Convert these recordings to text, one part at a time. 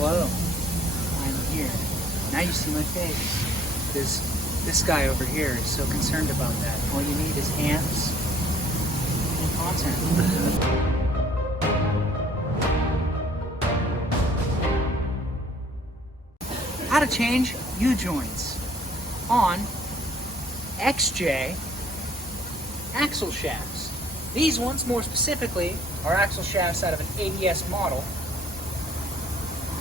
Hello, I'm here. Now you see my face. Because this guy over here is so concerned about that. All you need is hands and content. How to change U-joints on XJ axle shafts. These ones, more specifically, are axle shafts out of an ABS model.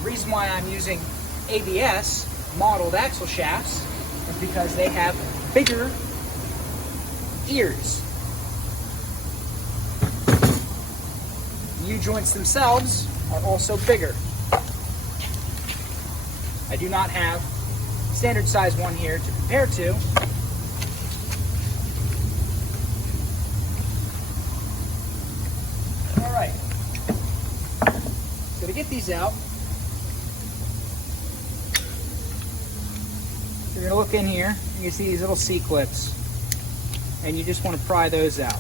The reason why I'm using ABS modeled axle shafts is because they have bigger ears. U-joints themselves are also bigger. I do not have standard size one here to compare to. All right. So to get these out, you're going to look in here. You can see these little C-clips, and you just want to pry those out.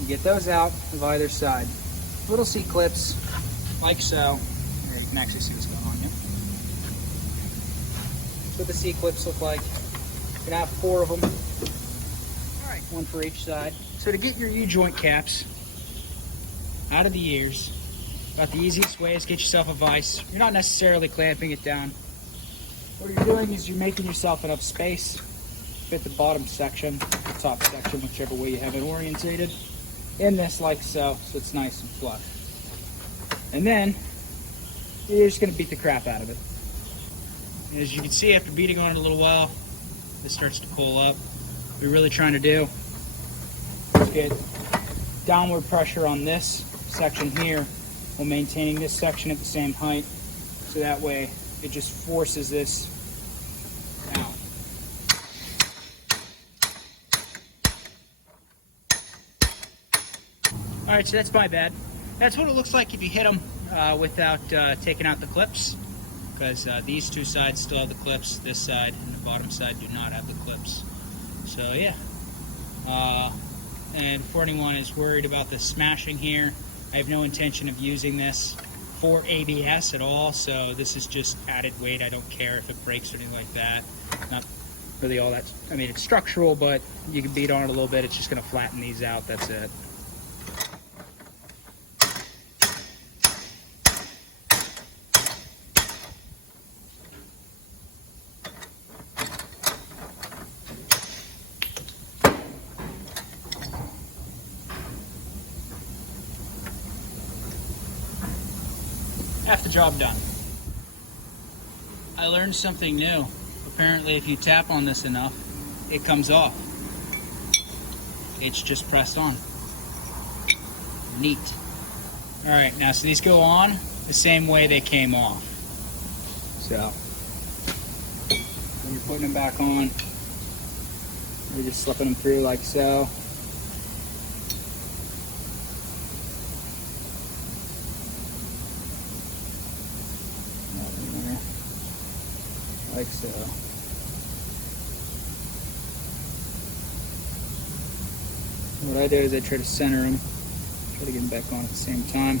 You get those out of either side. Little C-clips, like so. There, you can actually see what's going on here. That's what the C-clips look like. You can have 4 of them. All right, 1 for each side. So to get your U-joint caps out of the ears, about the easiest way is get yourself a vise. You're not necessarily clamping it down. What you're doing is you're making yourself enough space, fit the bottom section, the top section, whichever way you have it orientated, in this like so it's nice and flush. And then you're just going to beat the crap out of it. And as you can see, after beating on it a little while, this starts to pull up. What we're really trying to do is get downward pressure on this section here while maintaining this section at the same height. So that way it just forces this out. Alright, so that's my bad. That's what it looks like if you hit them without taking out the clips, because these 2 sides still have the clips. This side and the bottom side do not have the clips. So yeah. And for anyone is worried about the smashing here, I have no intention of using this for ABS at all, so this is just added weight. I don't care if it breaks or anything like that. Not really all that. I mean, it's structural, but you can beat on it a little bit. It's just going to flatten these out. That's it. Half the job done. I learned something new. Apparently if you tap on this enough, it comes off. It's just pressed on. Neat. Alright, now so these go on the same way they came off. So, when you're putting them back on, you're just slipping them through like so. Like so. What I do is I try to center them, try to get them back on at the same time.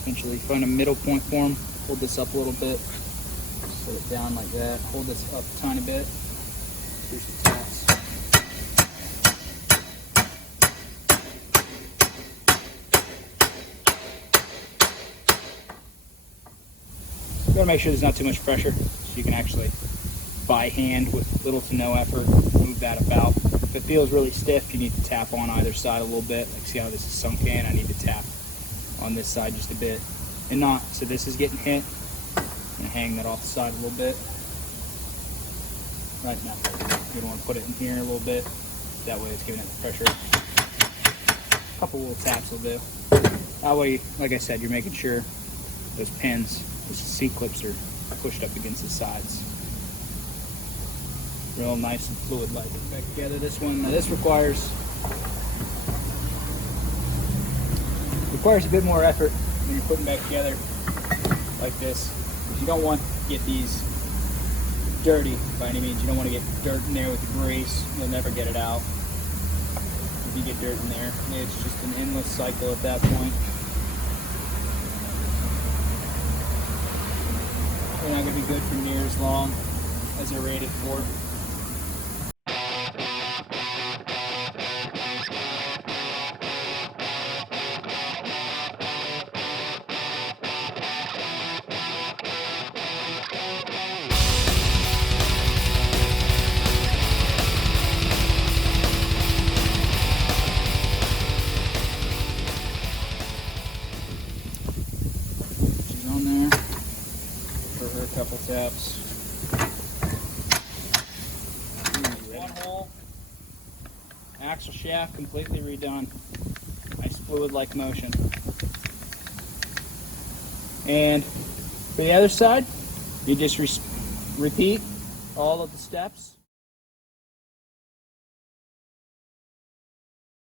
Eventually find a middle point for them. Hold this up a little bit, set it down like that. Hold this up a tiny bit. Here's the taps. You gotta make sure there's not too much pressure. You can actually, by hand, with little to no effort, move that about. If it feels really stiff, you need to tap on either side a little bit. Like, see how this is sunk in? I need to tap on this side just a bit. And not, so this is getting hit. I'm going to hang that off the side a little bit. Right now, you don't want to put it in here a little bit. That way it's giving it the pressure. A couple little taps will do. That way, like I said, you're making sure those pins, those C-clips are pushed up against the sides. Real nice and fluid like. Back together this one. Now this requires a bit more effort when you're putting back together like this. You don't want to get these dirty by any means. You don't want to get dirt in there with the grease. You'll never get it out if you get dirt in there. It's just an endless cycle at that point. good for near as long as they're rated for. She's on there for her couple taps. One hole, axle shaft completely redone. Nice fluid-like motion. And for the other side, you just repeat all of the steps